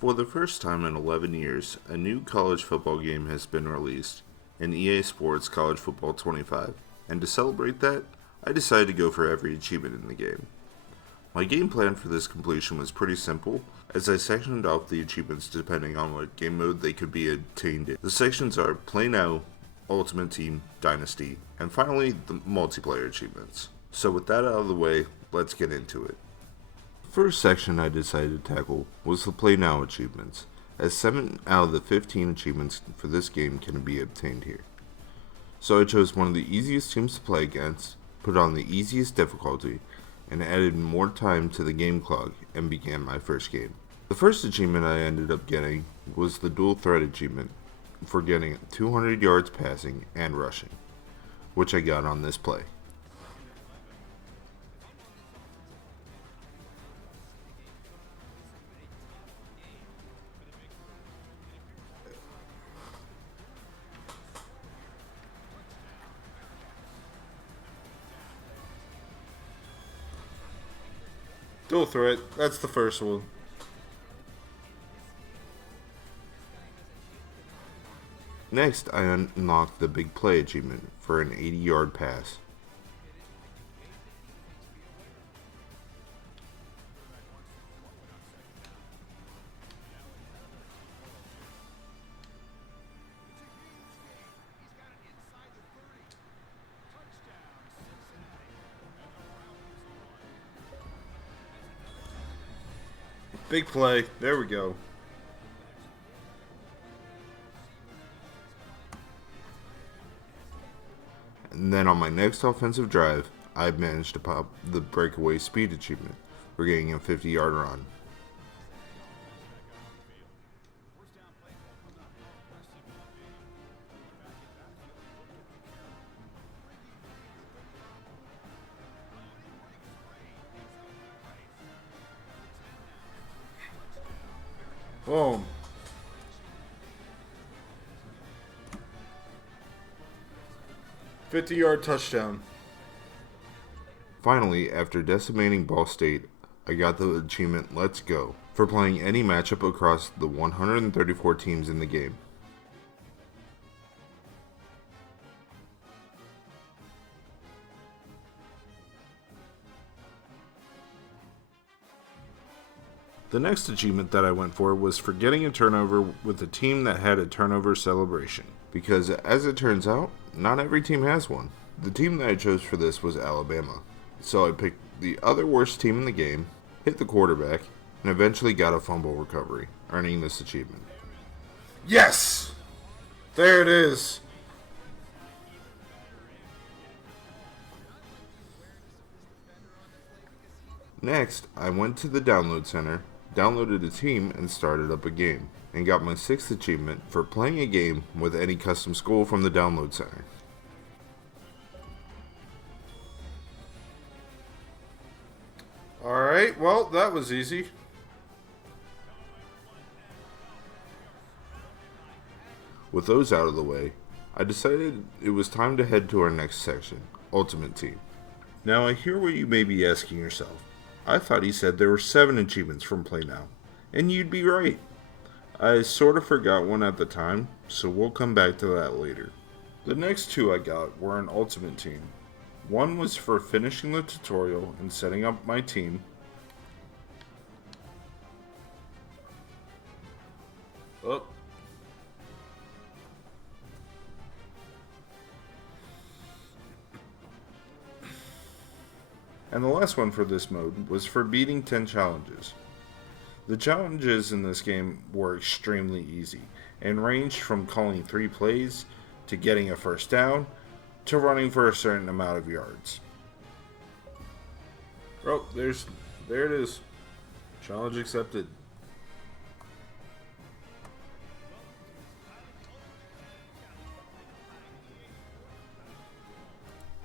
For the first time in 11 years, a new college football game has been released, in EA Sports College Football 25, and to celebrate that, I decided to go for every achievement in the game. My game plan for this completion was pretty simple, as I sectioned off the achievements depending on what game mode they could be obtained in. The sections are Play Now, Ultimate Team, Dynasty, and finally the multiplayer achievements. So with that out of the way, let's get into it. The first section I decided to tackle was the Play Now achievements, as 7 out of the 15 achievements for this game can be obtained here. So I chose one of the easiest teams to play against, put on the easiest difficulty, and added more time to the game clock and began my first game. The first achievement I ended up getting was the dual threat achievement for getting 200 yards passing and rushing, which I got on this play. Dual threat, that's the first one. Next, I unlocked the big play achievement for an 80-yard pass. Big play, there we go. And then on my next offensive drive, I managed to pop the breakaway speed achievement for getting a 50-yard run. Boom. "50-yard touchdown." Finally, after decimating Ball State, I got the achievement Let's Go for playing any matchup across the 134 teams in the game. The next achievement that I went for was for getting a turnover with a team that had a turnover celebration, because as it turns out, not every team has one. The team that I chose for this was Alabama, so I picked the other worst team in the game, hit the quarterback, and eventually got a fumble recovery, earning this achievement. Yes! There it is! Next, I went to the download center, downloaded a team, and started up a game, and got my 6th achievement for playing a game with any custom school from the download center. Alright, well, that was easy. With those out of the way, I decided it was time to head to our next section, Ultimate Team. Now I hear what you may be asking yourself. I thought he said there were 7 achievements from Play Now, and you'd be right. I sort of forgot one at the time, so we'll come back to that later. The next 2 I got were an Ultimate Team. One was for finishing the tutorial and setting up my team. Oh. And the last one for this mode was for beating 10 challenges. The challenges in this game were extremely easy and ranged from calling 3 plays to getting a first down to running for a certain amount of yards. Oh, there it is. Challenge accepted.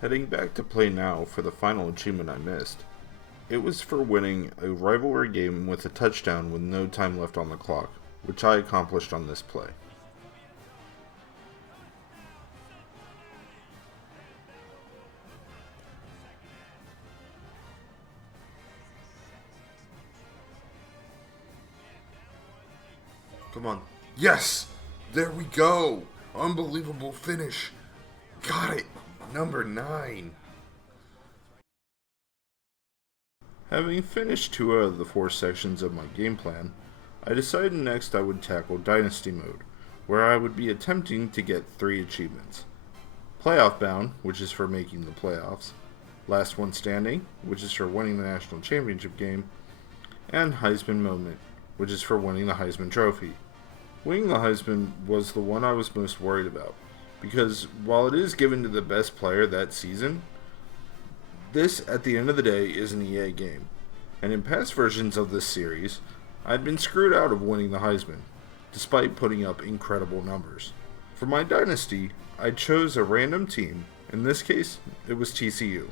Heading back to Play Now for the final achievement I missed. It was for winning a rivalry game with a touchdown with no time left on the clock, which I accomplished on this play. Come on. Yes! There we go! Unbelievable finish. Got it! Number 9. Having finished 2 out of the 4 sections of my game plan, I decided next I would tackle Dynasty Mode, where I would be attempting to get 3 achievements. Playoff Bound, which is for making the playoffs, Last One Standing, which is for winning the national championship game, and Heisman Moment, which is for winning the Heisman Trophy. Winning the Heisman was the one I was most worried about, because while it is given to the best player that season, this, at the end of the day, is an EA game, and in past versions of this series, I'd been screwed out of winning the Heisman, despite putting up incredible numbers. For my dynasty, I chose a random team. In this case, it was TCU.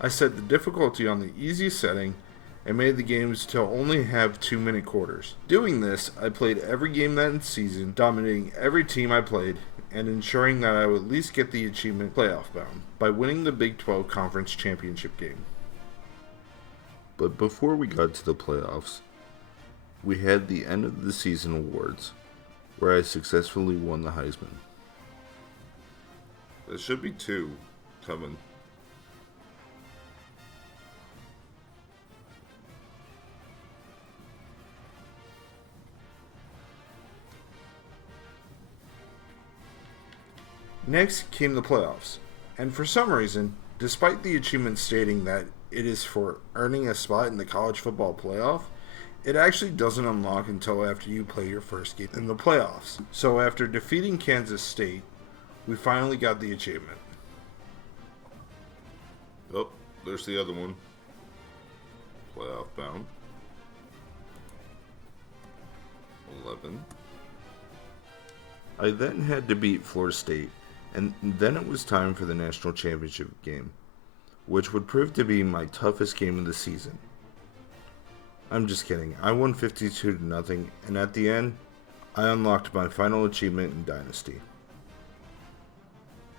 I set the difficulty on the easiest setting and made the games to only have 2-minute quarters. Doing this, I played every game that season, dominating every team I played, and ensuring that I would at least get the achievement Playoff Bound by winning the Big 12 Conference Championship game. But before we got to the playoffs, we had the end of the season awards, where I successfully won the Heisman. There should be 2 coming. Next came the playoffs, and for some reason, despite the achievement stating that it is for earning a spot in the college football playoff, it actually doesn't unlock until after you play your first game in the playoffs. So after defeating Kansas State, we finally got the achievement. Oh, there's the other one. Playoff Bound. 11. I then had to beat Florida State, and then it was time for the national championship game, which would prove to be my toughest game of the season. I'm just kidding. I won 52-0, and at the end, I unlocked my final achievement in Dynasty.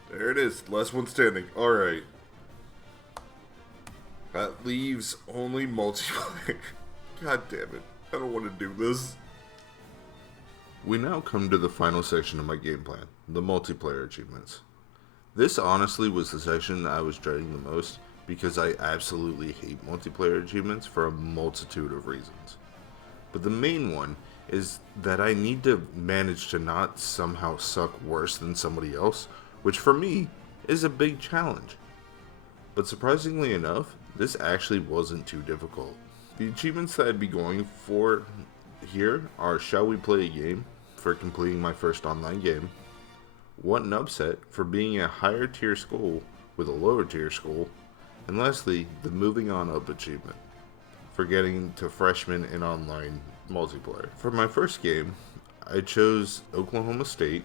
There it is. Last one standing. Alright. That leaves only multiplayer. God damn it. I don't want to do this. We now come to the final section of my game plan, the multiplayer achievements. This honestly was the section I was dreading the most because I absolutely hate multiplayer achievements for a multitude of reasons. But the main one is that I need to manage to not somehow suck worse than somebody else, which for me is a big challenge. But surprisingly enough, this actually wasn't too difficult. The achievements that I'd be going for here are Shall We Play a Game for completing my first online game, What an Upset for being a higher tier school with a lower tier school, and lastly, the Moving On Up achievement for getting to freshman in online multiplayer. For my first game, I chose Oklahoma State,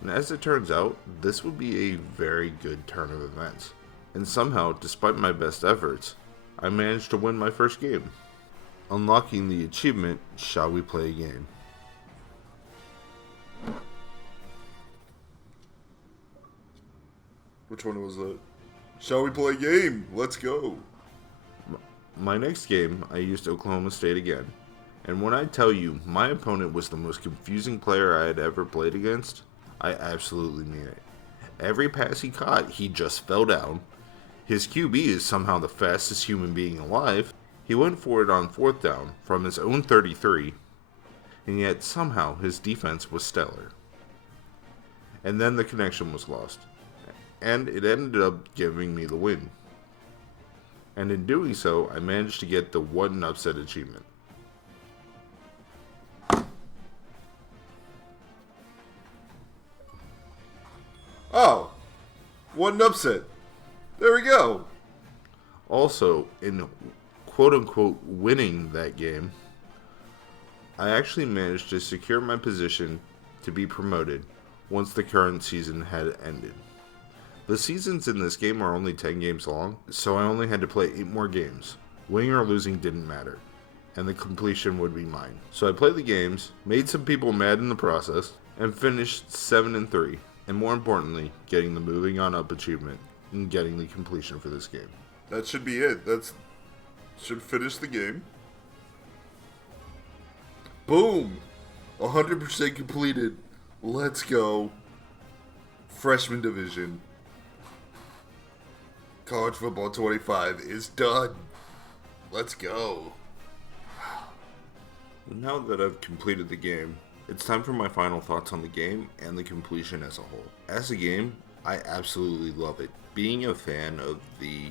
and as it turns out, this would be a very good turn of events. And somehow, despite my best efforts, I managed to win my first game, unlocking the achievement, Shall We Play a Game? Which one was that? Shall we play a game? Let's go. My next game, I used Oklahoma State again. And when I tell you my opponent was the most confusing player I had ever played against, I absolutely mean it. Every pass he caught, he just fell down. His QB is somehow the fastest human being alive. He went for it on 4th down from his own 33, and yet somehow his defense was stellar. And then the connection was lost, and it ended up giving me the win. And in doing so, I managed to get the What an Upset achievement. Oh, what an upset. There we go. Also, in quote-unquote winning that game, I actually managed to secure my position to be promoted once the current season had ended. The seasons in this game are only 10 games long, so I only had to play 8 more games. Winning or losing didn't matter, and the completion would be mine. So I played the games, made some people mad in the process, and finished 7-3, and more importantly, getting the Moving On Up achievement and getting the completion for this game. That should be it. Should finish the game. Boom! 100% completed. Let's go. Freshman division. College Football 25 is done. Let's go. Now that I've completed the game, it's time for my final thoughts on the game and the completion as a whole. As a game, I absolutely love it. Being a fan of the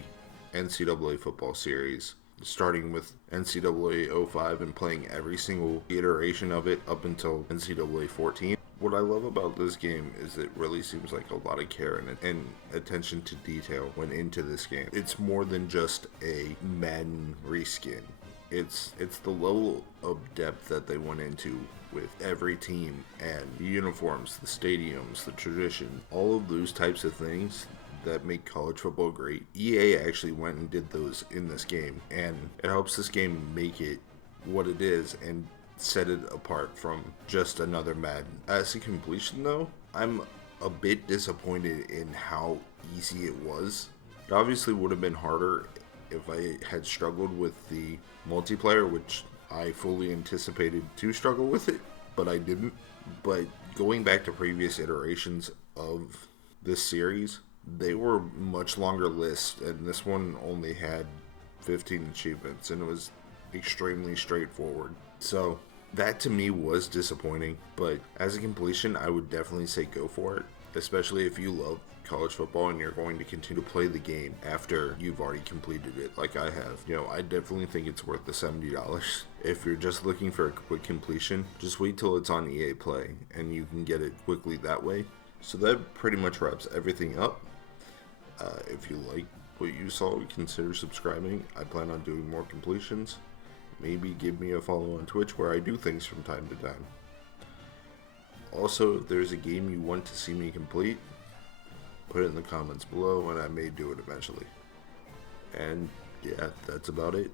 NCAA football series, starting with NCAA 05 and playing every single iteration of it up until NCAA 14. What I love about this game is it really seems like a lot of care and attention to detail went into this game. It's more than just a Madden reskin. It's the level of depth that they went into with every team and the uniforms, the stadiums, the tradition, all of those types of things that make college football great. EA actually went and did those in this game, and it helps this game make it what it is and set it apart from just another Madden. As a completion though, I'm a bit disappointed in how easy it was. It obviously would have been harder if I had struggled with the multiplayer, which I fully anticipated to struggle with it, but I didn't. But going back to previous iterations of this series, they were much longer lists, and this one only had 15 achievements, and it was extremely straightforward. So that to me was disappointing, but as a completion, I would definitely say go for it, especially if you love college football and you're going to continue to play the game after you've already completed it like I have. I definitely think it's worth the $70. If you're just looking for a quick completion, just wait till it's on EA Play and you can get it quickly that way. So that pretty much wraps everything up. If you like what you saw, consider subscribing. I plan on doing more completions. Maybe give me a follow on Twitch where I do things from time to time. Also, if there's a game you want to see me complete, put it in the comments below and I may do it eventually. And yeah, that's about it.